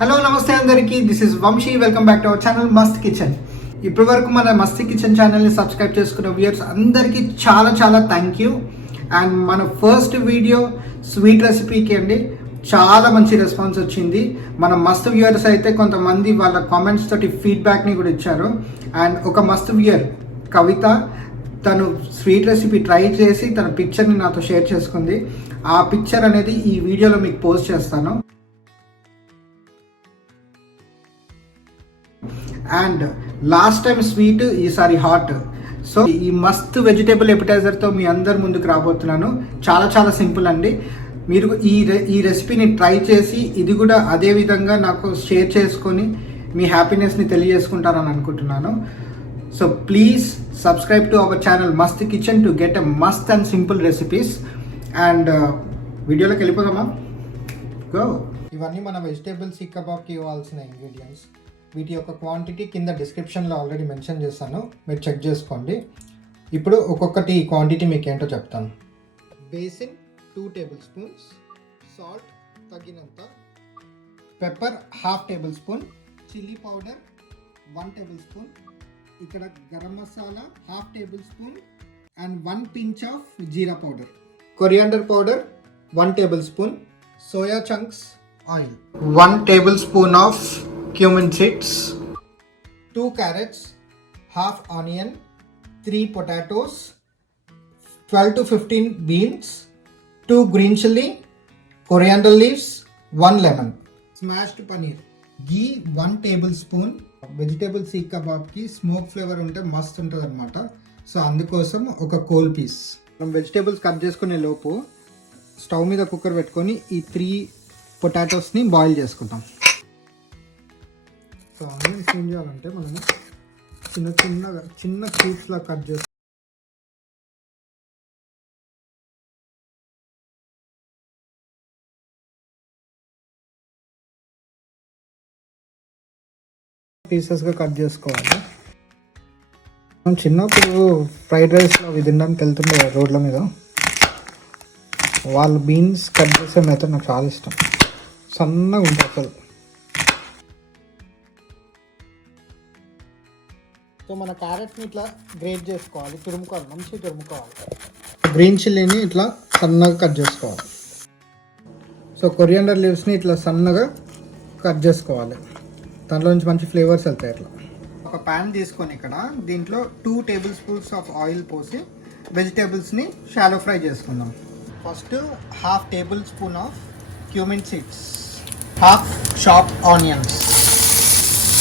Hello నమస్తే అందరికీ, this is Vamshi. Welcome back to our channel Masth kitchen. ఇప్పటి వరకు మన మస్త్ కిచెన్ ఛానల్ని సబ్స్క్రైబ్ చేసుకున్న వ్యూయర్స్ అందరికీ చాలా చాలా థ్యాంక్ యూ. అండ్ మన ఫస్ట్ వీడియో స్వీట్ రెసిపీకి అండి చాలా మంచి రెస్పాన్స్ వచ్చింది. మన మస్త్ వ్యూయర్స్ అయితే కొంతమంది వాళ్ళ కామెంట్స్ తోటి ఫీడ్బ్యాక్ని కూడా ఇచ్చారు. అండ్ ఒక మస్త్ వ్యూయర్ కవిత తను స్వీట్ రెసిపీ ట్రై చేసి తన పిక్చర్ని నాతో షేర్ చేసుకుంది. ఆ పిక్చర్ అనేది ఈ వీడియోలో మీకు పోస్ట్ చేస్తాను. అండ్ లాస్ట్ టైం స్వీట్, ఈసారి హాట్. సో ఈ మస్త్ వెజిటేబుల్ ఎపిటైజర్తో మీ అందరి ముందుకు రాబోతున్నాను. చాలా చాలా సింపుల్ అండి. మీరు ఈ రెసిపీని ట్రై చేసి ఇది కూడా అదే విధంగా నాకు షేర్ చేసుకొని మీ హ్యాపీనెస్ని తెలియజేసుకుంటారని అనుకుంటున్నాను. So please subscribe to our channel Masth kitchen to get a మస్త్ అండ్ సింపుల్ రెసిపీస్. అండ్ వీడియోలోకి వెళ్ళిపోదామా? గో. ఇవన్నీ మన వెజిటేబుల్ సీక్ కబాబ్కి ఇవ్వాల్సిన ఇంగ్రీడియంట్స్. వీటి యొక్క క్వాంటిటీ కింద డిస్క్రిప్షన్లో ఆల్రెడీ మెన్షన్ చేస్తాను, మీరు చెక్ చేసుకోండి. ఇప్పుడు ఒక్కొక్కటి క్వాంటిటీ మీకు ఏంటో చెప్తాను. బేసిన్ 2 టేబుల్ స్పూన్స్, సాల్ట్ తగినంత, pepper 1/2 tablespoon, chilli powder 1 tablespoon, ఇక్కడ garam masala 1/2 tablespoon and 1 pinch of jeera powder, coriander powder 1 tablespoon, soya chunks oil 1 tablespoon of cumin seeds, 2 carrots, 1/2 onion, 3 potatoes, 12 to 15 beans, 2 green chilli, coriander leaves, 1 lemon, smashed paneer, ghee 1 tablespoon. Vegetable seekh కబాబ్కి smoke flavour ఉంటే మస్తు ఉంటుంది అనమాట. So అందుకోసం ఒక coal piece. మనం vegetables cut చేసుకునే లోపు స్టవ్ మీద కుక్కర్ పెట్టుకొని ఈ 3 పొటాటోస్ని బాయిల్ చేసుకుంటాం. సో ఆనియన్స్ ఏం చేయాలంటే మనం చిన్న క్యూబ్స్లా కట్ చేస్తాం. పీసెస్గా కట్ చేసుకోవాలి. మనం చిన్నప్పుడు ఫ్రైడ్ రైస్లో అవి తినడానికి వెళ్తుండే రోడ్ల మీద, వాళ్ళు బీన్స్ కట్ చేసే మెథడ్ నాకు చాలా ఇష్టం. సన్నగా ఉంటుంది అసలు. సో మన క్యారెట్ని ఇట్లా గ్రేట్ చేసుకోవాలి, తురుముకోవాలి, మంచిగా తురుముకోవాలి. గ్రీన్ చిల్లీని ఇట్లా సన్నగా కట్ చేసుకోవాలి. సో కొరియాండర్ లీవ్స్ని ఇట్లా సన్నగా కట్ చేసుకోవాలి. దాంట్లో నుంచి మంచి ఫ్లేవర్స్ వెళ్తాయి. ఇట్లా ఒక ప్యాన్ తీసుకొని ఇక్కడ దీంట్లో 2 టేబుల్ స్పూన్స్ ఆఫ్ ఆయిల్ పోసి వెజిటేబుల్స్ని షాలో ఫ్రై చేసుకుందాం. First 1/2 tablespoon of cumin seeds, 1/2 chopped onions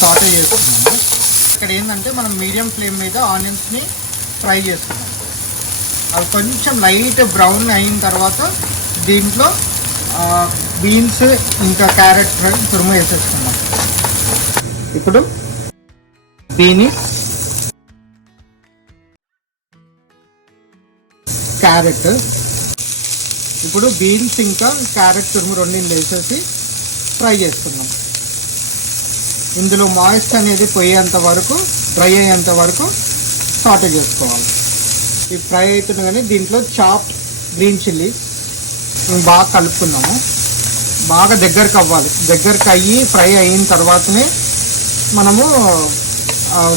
Sathe చేసుకున్నాము. ఇక్కడ ఏంటంటే మనం మీడియం ఫ్లేమ్ మీద ఆనియన్స్ని ఫ్రై చేసుకున్నాం. అవి కొంచెం లైట్ బ్రౌన్ అయిన తర్వాత దీంట్లో బీన్స్ ఇంకా క్యారెట్ తురుము వేసేసుకున్నాం. ఇప్పుడు బీన్స్, క్యారెట్, ఇప్పుడు బీన్స్ ఇంకా క్యారెట్ తురుము రెండింటిని వేసేసి ఫ్రై చేసుకున్నాం. ఇందులో మాయిస్ట్ అనేది పోయేంత వరకు, డ్రై అయ్యేంత వరకు సాటే చేసుకోవాలి. ఈ ఫ్రై అవుతున్నా కానీ దీంట్లో చాప్డ్ గ్రీన్ చిల్లీ బాగా కలుపుకున్నాము. బాగా దగ్గరకు అవ్వాలి. దగ్గరకు అయ్యి ఫ్రై అయిన తర్వాతనే మనము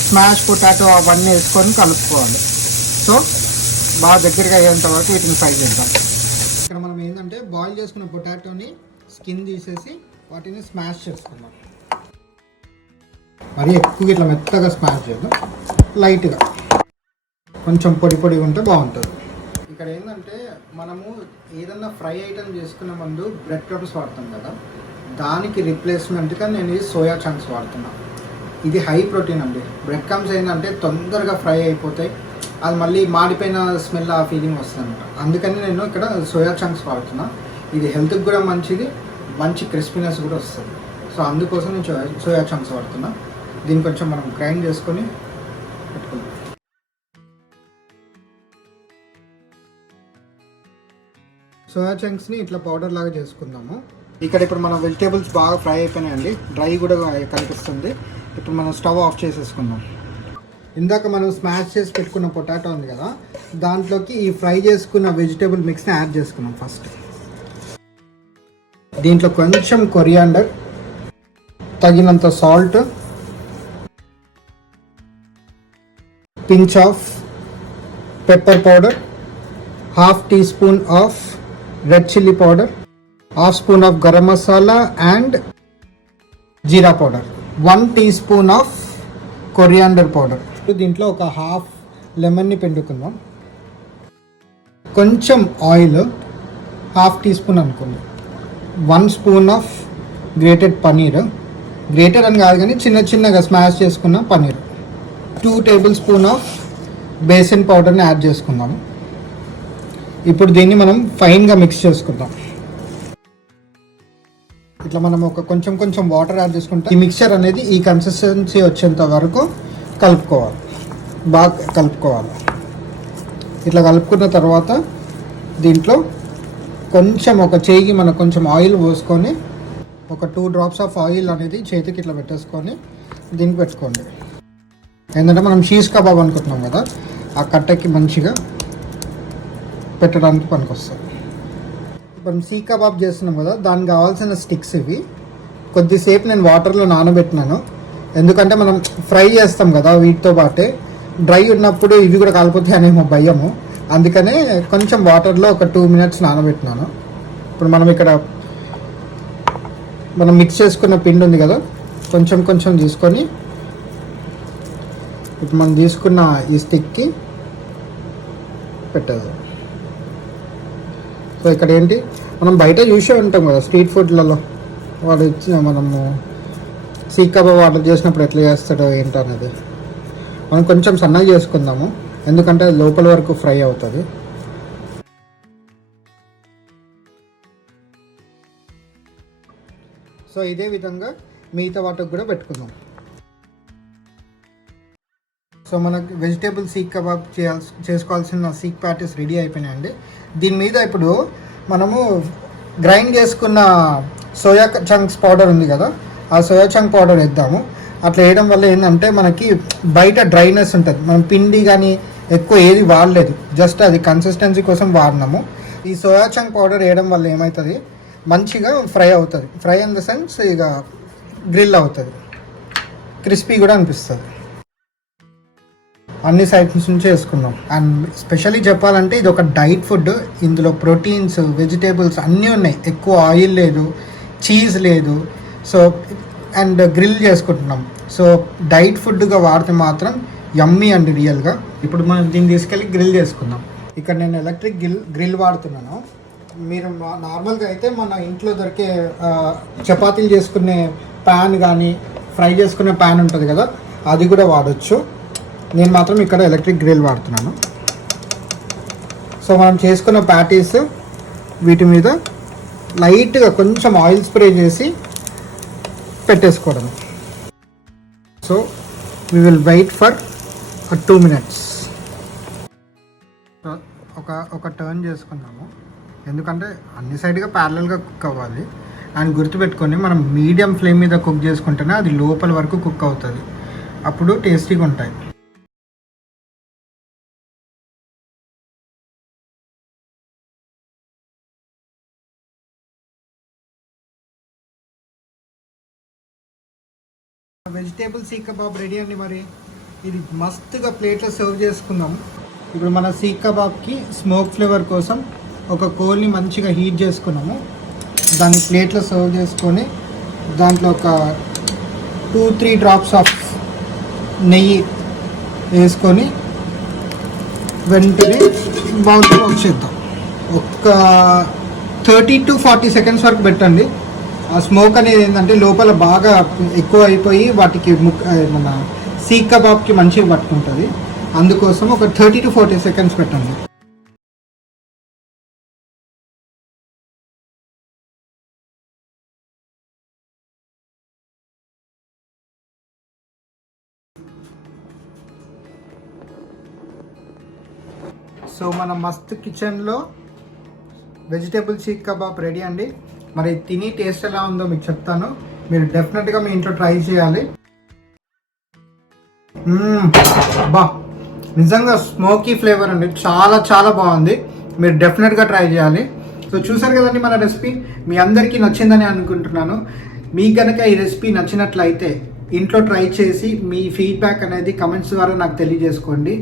స్మాష్ పొటాటో అవన్నీ వేసుకొని కలుపుకోవాలి. సో బాగా దగ్గరగా అయ్యేంత వరకు వీటిని ఫ్రై చేద్దాం. ఇక్కడ మనం ఏంటంటే బాయిల్ చేసుకున్న పొటాటోని స్కిన్ తీసేసి వాటిని స్మాష్ చేసుకుందాం. మరీ ఎక్కువ ఇట్లా మెత్తగా స్మాష్ చేద్దాం, లైట్గా కొంచెం పొడి పొడిగా ఉంటే బాగుంటుంది. ఇక్కడ ఏంటంటే మనము ఏదన్నా ఫ్రై ఐటమ్ చేసుకునే ముందు బ్రెడ్ క్రమ్స్ వాడతాం కదా, దానికి రిప్లేస్మెంట్గా నేను ఈ సోయా చంక్స్ వాడుతున్నాను. ఇది హై ప్రోటీన్ అండి. బ్రెడ్ క్రమ్స్ ఏంటంటే తొందరగా ఫ్రై అయిపోతాయి, అది మళ్ళీ మాడిపోయిన స్మెల్ ఆ ఫీలింగ్ వస్తుంది అనమాట. అందుకని నేను ఇక్కడ సోయా చంక్స్ వాడుతున్నా. ఇది హెల్త్కి కూడా మంచిది, మంచి క్రిస్పీనెస్ కూడా వస్తుంది. సో అందుకోసం నేను సోయా చంక్స్ వాడుతున్నా. దీన్ని కొంచెం మనం గ్రైండ్ చేసుకొని పెట్టుకుందాం. సోయా చంక్స్ని ఇట్లా పౌడర్ లాగా చేసుకుందాము. ఇక్కడ ఇప్పుడు మన వెజిటేబుల్స్ బాగా ఫ్రై అయిపోయినాయండి, డ్రై కూడా కనిపిస్తుంది. ఇప్పుడు మనం స్టవ్ ఆఫ్ చేసేసుకుందాం. ఇందాక మనం స్మాష్ చేసి పెట్టుకున్న పొటాటో ఉంది కదా, దాంట్లోకి ఈ ఫ్రై చేసుకున్న వెజిటేబుల్ మిక్స్ని యాడ్ చేసుకున్నాం. ఫస్ట్ దీంట్లో కొంచెం కొరియాండర్, తగినంత salt, pinch of pepper powder, half teaspoon of red chili powder, half spoon of garam masala and jeera powder, 1 teaspoon of coriander powder. దీంట్లో ఒక హాఫ్ లెమన్ని పిండుకుందాం. కొంచెం ఆయిల్, హాఫ్ టీ స్పూన్ అనుకోండి. 1 spoon of grated paneer, grated అని కాదు కానీ చిన్న చిన్నగా smash చేసుకున్న paneer. 2 table spoon of basin పౌడర్ని యాడ్ చేసుకుందాము. ఇప్పుడు దీన్ని మనం ఫైన్గా మిక్స్ చేసుకుందాం. ఇట్లా మనం ఒక కొంచెం వాటర్ యాడ్ చేసుకుంటాం. ఈ మిక్చర్ అనేది ఈ కన్సిస్టెన్సీ వచ్చేంత వరకు కలుపుకోవాలి, బాగా కలుపుకోవాలి. ఇట్లా కలుపుకున్న తర్వాత దీంట్లో కొంచెం ఒక చేయికి మనం కొంచెం ఆయిల్ పోసుకొని ఒక 2 డ్రాప్స్ ఆఫ్ ఆయిల్ అనేది చేతికి ఇట్లా పెట్టేసుకొని దీనికి పెట్టుకోండి. ఏంటంటే మనం షీష్ కబాబ్ అనుకుంటున్నాం కదా, ఆ కట్టకి మంచిగా పెట్టడానికి పనికొస్తుంది. మనం సీ కబాబ్ చేస్తున్నాం కదా, దానికి కావాల్సిన స్టిక్స్ ఇవి. కొద్దిసేపు నేను వాటర్లో నానబెట్టినాను, ఎందుకంటే మనం ఫ్రై చేస్తాం కదా వీటితో పాటే. డ్రై ఉన్నప్పుడు ఇవి కూడా కాలిపోతాయనేమో భయము, అందుకనే కొంచెం వాటర్లో ఒక 2 మినిట్స్ నానబెట్టినాను. ఇప్పుడు మనం ఇక్కడ మనం మిక్స్ చేసుకున్న పిండి ఉంది కదా, కొంచెం తీసుకొని ఇప్పుడు మనం తీసుకున్న ఈ స్టిక్కి పెట్టేది. సో ఇక్కడ ఏంటి, మనం బయట చూసే ఉంటాం కదా స్ట్రీట్ ఫుడ్లలో, వాడు ఇచ్చిన మనము సీక్ కబాబ్ ఆర్డర్ చేసినప్పుడు ఎట్లా చేస్తాడో ఏంటో అనేది. మనం కొంచెం సన్నగా చేసుకుందాము, ఎందుకంటే లోపల వరకు ఫ్రై అవుతుంది. సో ఇదే విధంగా మిగతా వాటికి కూడా పెట్టుకుందాం. సో మనకు వెజిటేబుల్ సీక్ కబాబ్ చేసుకోవాల్సిన సీక్ ప్యాటీస్ రెడీ అయిపోయినాయండి. దీని మీద ఇప్పుడు మనము గ్రైండ్ చేసుకున్న సోయా చంక్స్ పౌడర్ ఉంది కదా, ఆ సోయా చంక్ పౌడర్ వేద్దాము. అట్లా వేయడం వల్ల ఏంటంటే మనకి బయట డ్రైనెస్ ఉంటుంది. మనం పిండి కానీ ఎక్కువ ఏది వాడలేదు, జస్ట్ అది కన్సిస్టెన్సీ కోసం వాడినాము. ఈ సోయా చంక్ పౌడర్ వేయడం వల్ల ఏమవుతుంది, మంచిగా ఫ్రై అవుతుంది. ఫ్రై ఇన్ ద సెన్స్ ఇక గ్రిల్ అవుతుంది, క్రిస్పీ కూడా అనిపిస్తుంది. అన్ని సైడ్స్ నుంచి వేసుకుందాం. అండ్ స్పెషల్లీ చెప్పాలంటే ఇది ఒక డైట్ ఫుడ్. ఇందులో ప్రోటీన్స్, వెజిటేబుల్స్ అన్నీ ఉన్నాయి. ఎక్కువ ఆయిల్ లేదు, చీజ్ లేదు. సో అండ్ గ్రిల్ చేసుకుంటున్నాం. సో డైట్ ఫుడ్గా వాడితే మాత్రం యమ్మీ అండి రియల్గా. ఇప్పుడు మనం దీన్ని తీసుకెళ్ళి గ్రిల్ చేసుకుందాం. ఇక్కడ నేను ఎలక్ట్రిక్ గ్రిల్ వాడుతున్నాను. మీరు నార్మల్గా అయితే మన ఇంట్లో దొరికే చపాతీలు చేసుకునే ప్యాన్ కానీ ఫ్రై చేసుకునే ప్యాన్ ఉంటుంది కదా, అది కూడా వాడచ్చు. నేను మాత్రం ఇక్కడ ఎలక్ట్రిక్ గ్రిల్ వాడుతున్నాను. సో మనం చేసుకున్న ప్యాటీస్ వీటి మీద లైట్గా కొంచెం ఆయిల్ స్ప్రే చేసి పెట్టేసుకోవడం. So we will wait for 2 minutes. ఒక టర్న్ చేసుకున్నాము, ఎందుకంటే అన్ని సైడ్గా ప్యారలల్గా కుక్ అవ్వాలి. అండ్ గుర్తుపెట్టుకొని మనం మీడియం ఫ్లేమ్ మీద కుక్ చేసుకుంటేనే అది లోపల వరకు కుక్ అవుతుంది, అప్పుడు టేస్టీగా ఉంటాయి. వెజిటేబుల్ సీక్ కబాబ్ రెడీ అండి. మరి ఇది మస్తుగా ప్లేట్లో సర్వ్ చేసుకుందాం. ఇప్పుడు మన సీక్ కబాబ్కి స్మోక్ ఫ్లేవర్ కోసం ఒక కోల్ని మంచిగా హీట్ చేసుకున్నాము. దాన్ని ప్లేట్లో సర్వ్ చేసుకొని దాంట్లో ఒక 2-3 డ్రాప్స్ ఆఫ్ నెయ్యి వేసుకొని వెంటనే బౌల్లో వచ్చేద్దాం. ఒక 30 to 40 సెకండ్స్ వరకు పెట్టండి. ఆ స్మోక్ అనేది ఏంటంటే లోపల బాగా ఎక్కువ అయిపోయి వాటికి మన సీక్ కబాబ్కి మంచిగా పట్టుకుంటుంది. అందుకోసం ఒక 30 to 40 సెకండ్స్ పెట్టండి. సో మన మస్త్ కిచెన్లో వెజిటేబుల్ సీక్ కబాబ్ రెడీ అండి. మరి తిని టేస్ట్ ఎలా ఉందో మీకు చెప్తాను. మీరు డెఫినెట్గా మీ ఇంట్లో ట్రై చేయాలి. బా నిజంగా స్మోకీ ఫ్లేవర్ అండి, చాలా చాలా బాగుంది. మీరు డెఫినెట్గా ట్రై చేయాలి. సో చూసారు కదండి మన రెసిపీ, మీ అందరికీ నచ్చిందని అనుకుంటున్నాను. మీకు గనక ఈ రెసిపీ నచ్చినట్లయితే ఇంట్లో ట్రై చేసి మీ ఫీడ్బ్యాక్ అనేది కమెంట్స్ ద్వారా నాకు తెలియజేసుకోండి.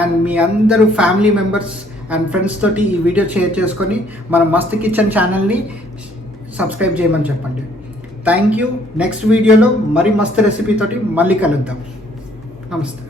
అండ్ మీ అందరూ ఫ్యామిలీ మెంబర్స్ అండ్ ఫ్రెండ్స్ తోటి ఈ వీడియో షేర్ చేసుకొని మన మస్త్ కిచెన్ ఛానల్ని సబ్స్క్రైబ్ చేయమని చెప్పండి. Thank you. నెక్స్ట్ వీడియోలో మరి మస్తు రెసిపీ తోటి మళ్ళీ కలుద్దాం. నమస్తే.